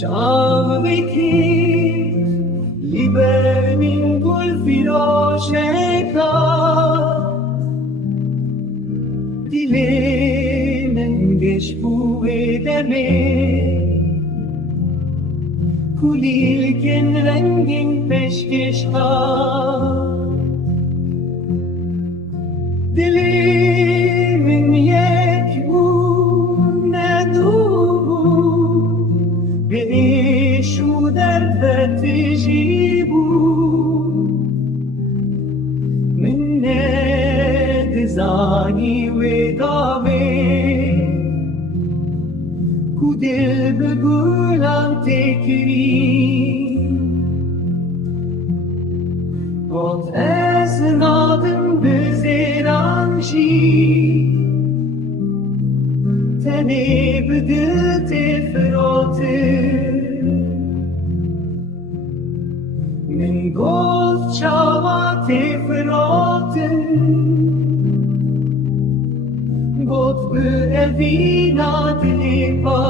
Çağındaki libermin gül firoşeka Dilemen geç bu edeme Kulilken rengin peşkeşka Dilimin yek bu ne doğu Ve şu dert tecibu Minnet zani ve dave Kudil begulan tekrin Gott essen adem bezeranji Tene bedülte verrotte Min Gott schauert verrotte Gott beerwinat lepa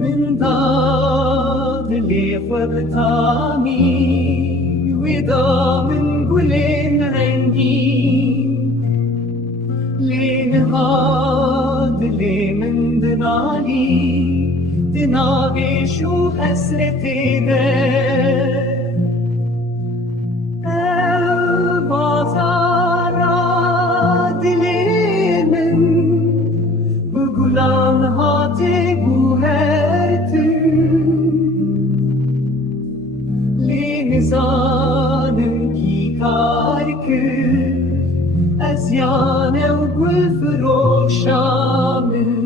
Min dad lepa betami Wida min gulin rengin Lin had من دنالي دناغي شو حسرتي بازارا دلي من بقولان هاتي بوهرتن لنزانم كي كاركر أزيانه وقل فروشامن